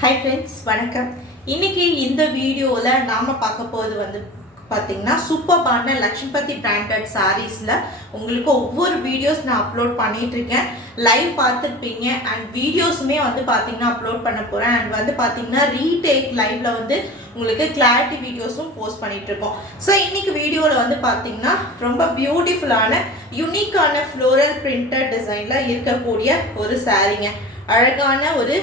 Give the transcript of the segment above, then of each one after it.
Hi friends, வணக்கம். இன்னைக்கு இந்த வீடியோவில் நாம் பார்க்க போகிறது பார்த்தீங்கன்னா சூப்பர்பான லக்ஷ்மிபதி பிராண்டட் சாரீஸில் உங்களுக்கு ஒவ்வொரு வீடியோஸ் நான் அப்லோட் பண்ணிகிட்ருக்கேன். லைவ் பார்த்துருப்பீங்க அண்ட் வீடியோஸுமே பார்த்தீங்கன்னா அப்லோட் பண்ண போகிறேன். அண்ட் பார்த்தீங்கன்னா ரீடேக் லைவில் உங்களுக்கு கிளாரிட்டி வீடியோஸும் போஸ்ட் பண்ணிகிட்ருக்கோம். ஸோ இன்றைக்கி வீடியோவில் பார்த்தீங்கன்னா ரொம்ப பியூட்டிஃபுல்லான யூனிக்கான ஃப்ளோரல் பிரிண்டட் டிசைனில் இருக்கக்கூடிய ஒரு சாரீங்க. அழகான ஒரு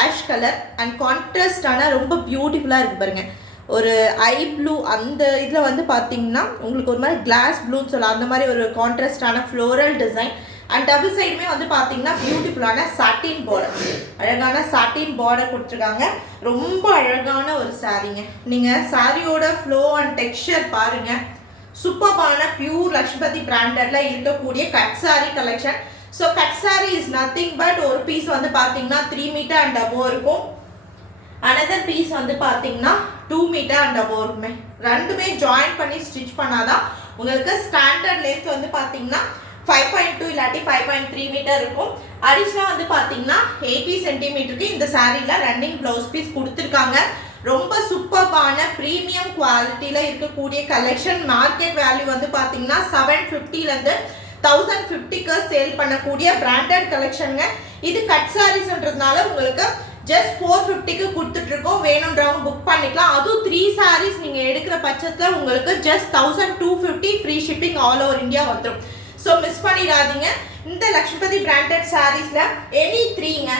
ஆஷ் கலர் அண்ட் கான்ட்ராஸ்டான ரொம்ப பியூட்டிஃபுல்லாக இருக்குது பாருங்கள். ஒரு ஐ ப்ளூ அந்த இதில் பார்த்தீங்கன்னா உங்களுக்கு ஒரு மாதிரி கிளாஸ் ப்ளூன்னு சொல்லலாம். அந்த மாதிரி ஒரு கான்ட்ராஸ்டான ஃப்ளோரல் டிசைன் அண்ட் டபுள் சைடுமே பார்த்தீங்கன்னா பியூட்டிஃபுல்லான சாட்டின் பார்டர், அழகான சாட்டின் பார்டர் கொடுத்துருக்காங்க. ரொம்ப அழகான ஒரு சாரீங்க. நீங்கள் சாரியோட ஃப்ளோ அண்ட் டெக்ஸ்சர் பாருங்கள். சூப்பர்பான பியூர் லக்ஷ்மிபதி பிராண்டடில் இருக்கக்கூடிய cut sorry collection. So cut sorry is nothing but ஒரு பீஸ் பார்த்தீங்கன்னா 3 மீட்டர் அண்ட் அபோவ் இருக்கும். அனதர் பீஸ் பார்த்தீங்கன்னா 2 மீட்டர் அண்ட் அபோவ் இருக்குமே. ரெண்டுமே ஜாயின் பண்ணி ஸ்டிச் பண்ணாதான் உங்களுக்கு ஸ்டாண்டர்ட் லென்த் பார்த்தீங்கன்னா 5.2 இல்லாட்டி 5.3 மீட்டர் இருக்கும். அடிஷ்னலாக பார்த்தீங்கன்னா 80 சென்டிமீட்டருக்கு இந்த சாரியில் ரன்னிங் ப்ளவுஸ் பீஸ் கொடுத்துருக்காங்க. ரொம்ப சூப்பர்பான ப்ரீமியம் குவாலிட்டியில் இருக்கக்கூடிய கலெக்ஷன். மார்க்கெட் வேல்யூ பார்த்தீங்கன்னா 750லேருந்து 1050க்கு சேல் பண்ணக்கூடிய பிராண்டட் கலெக்ஷனுங்க. இது கட் சாரீஸ்ன்றதுனால உங்களுக்கு ஜஸ்ட் 450க்கு கொடுத்துட்ருக்கோம். வேணுன்றவங்க புக் பண்ணிக்கலாம். அதுவும் 3 சாரீஸ் நீங்கள் எடுக்கிற பட்சத்தில் உங்களுக்கு just 1250 free shipping all over India வந்துடும். ஸோ மிஸ் பண்ணிடாதீங்க. இந்த லக்ஷ்மிபதி பிராண்டட் சாரீஸில் எனி 3ங்க.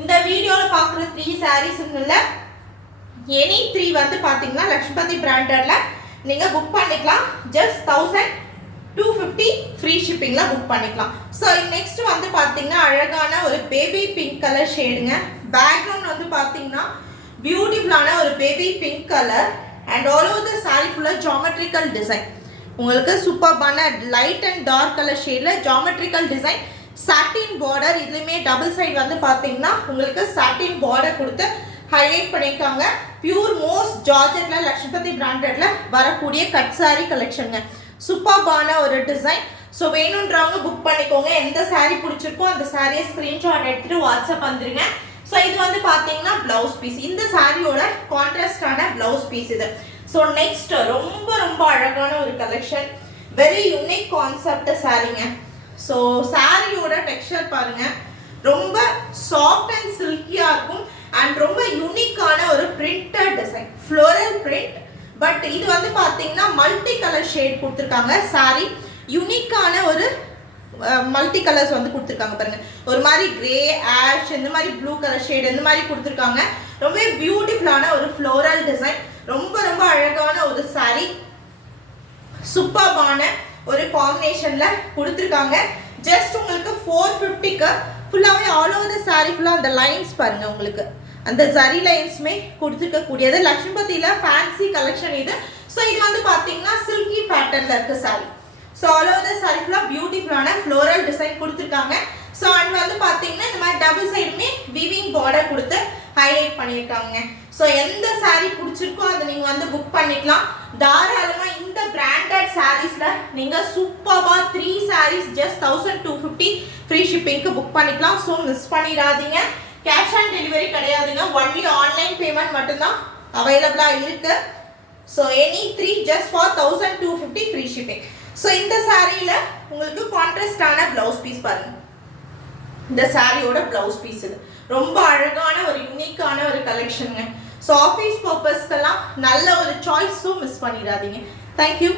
இந்த வீடியோவில் பார்க்குற 3 சாரீஸ்ன்னு எனி 3 பார்த்தீங்கன்னா லக்ஷ்மிபதி பிராண்டடில் நீங்கள் புக் பண்ணிக்கலாம். ஜஸ்ட் 1250 ஃப்ரீ ஷிப்பிங்கில் புக் பண்ணிக்கலாம். ஸோ நெக்ஸ்ட் பார்த்தீங்கன்னா அழகான ஒரு பேபி பிங்க் கலர் ஷேடுங்க. பேக்ரவுண்ட் பார்த்தீங்கன்னா பியூட்டிஃபுல்லான ஒரு baby pink colour and all over the sorry ஃபுல்லாக ஜாமெட்ரிக்கல் டிசைன். உங்களுக்கு சூப்பர்பான லைட் அண்ட் டார்க் கலர் ஷேடில் ஜாமெட்ரிக்கல் டிசைன், சாட்டின் பார்டர். இதுலேயுமே டபுள் சைடு பார்த்தீங்கன்னா உங்களுக்கு சாட்டின் பார்டர் கொடுத்து ஹைலைட் பண்ணியிருக்காங்க. பியூர் மோஸ்ட் ஜார்ஜெட்டில் லக்ஷ்மிபதி பிராண்டடில் வரக்கூடிய கட் சாரி கலெக்ஷனுங்க. சூப்பர்பான ஒரு டிசைன். ஸோ வேணுன்றவங்க புக் பண்ணிக்கோங்க. எந்த சாரீ பிடிச்சிருக்கோ அந்த சாரியை ஸ்க்ரீன்ஷாட் எடுத்துகிட்டு வாட்ஸ்அப் வந்துடுங்க. ஸோ இது பார்த்தீங்கன்னா ப்ளவுஸ் பீஸ். இந்த சாரியோட கான்ட்ராஸ்டான ப்ளவுஸ் பீஸ் இது. ஸோ நெக்ஸ்ட் ரொம்ப ரொம்ப அழகான ஒரு கலெக்ஷன். வெரி யூனிக் கான்செப்ட் சாரீங்க. ஸோ சாரியோட டெக்ஸ்சர் பாருங்கள். ரொம்ப சாஃப்ட் அண்ட் சில்கியாக இருக்கும் அண்ட் ரொம்ப யூனிக்கான ஒரு printed design, floral print. But இது பார்த்தீங்கன்னா மல்டி கலர் ஷேட் கொடுத்துருக்காங்க. சாரி யூனிக்கான ஒரு மல்டி கலர்ஸ் கொடுத்துருக்காங்க பாருங்க. ஒரு மாதிரி கிரே, ஆஷ், இந்த மாதிரி ப்ளூ கலர் ஷேட் இந்த மாதிரி கொடுத்துருக்காங்க. ரொம்ப பியூட்டிஃபுல்லான ஒரு ஃப்ளோரல் டிசைன். ரொம்ப ரொம்ப அழகான ஒரு சாரி. சூப்பர்பான ஒரு காம்பினேஷனில் கொடுத்துருக்காங்க. ஜஸ்ட் உங்களுக்கு 450க்கு ஃபுல்லாகவே ஆல் ஓவர் த சாரி ஃபுல்லாக அந்த லைன்ஸ் பாருங்கள். உங்களுக்கு அந்த ஜரி லைன்ஸுமே கொடுத்துருக்கக்கூடியது. லக்ஷ்மிபதியில் ஃபேன்சி கலெக்ஷன் இது. ஸோ இது பார்த்தீங்கன்னா சில்கி பேட்டர்னில் இருக்க sorry. So all over the sorry ஃபுல்லாக பியூட்டிஃபுல்லான ஃப்ளோரல் டிசைன் கொடுத்துருக்காங்க. ஸோ அண்ட் பார்த்தீங்கன்னா இந்த மாதிரி டபுள் சைடுமே வீவிங் பார்டர் கொடுத்து ஹைலைட் பண்ணியிருக்காங்க. ஸோ எந்த சாரீ பிடிச்சிருக்கோ அதை நீங்கள் புக் பண்ணிக்கலாம். தாராளமாக இந்த பிராண்டட் சாரீஸில் நீங்கள் சூப்பராக 3 சாரீஸ் ஜஸ்ட் 1250 ஃப்ரீ ஷிப்பிங்க்கு புக் பண்ணிக்கலாம். ஸோ மிஸ் பண்ணிடாதீங்க. கேஷ் ஆன் டெலிவரி கிடையாதுங்க. ஒன்லி ஆன்லைன் பேமெண்ட் மட்டும்தான் அவைலபிளாக இருக்குது. So any 3 just for 1250 free shipping. So இந்த சாரியில் உங்களுக்கு கான்ட்ராஸ்டான ப்ளவுஸ் பீஸ் பாருங்கள். இந்த சாரியோட ப்ளவுஸ் பீஸ் இது ரொம்ப அழகான ஒரு யூனிக்கான ஒரு கலெக்ஷனுங்க. ஸோ ஆஃபீஸ் பர்பஸ்க்கெல்லாம் நல்ல ஒரு சாய்ஸும் மிஸ் பண்ணிடாதீங்க. தேங்க்யூ.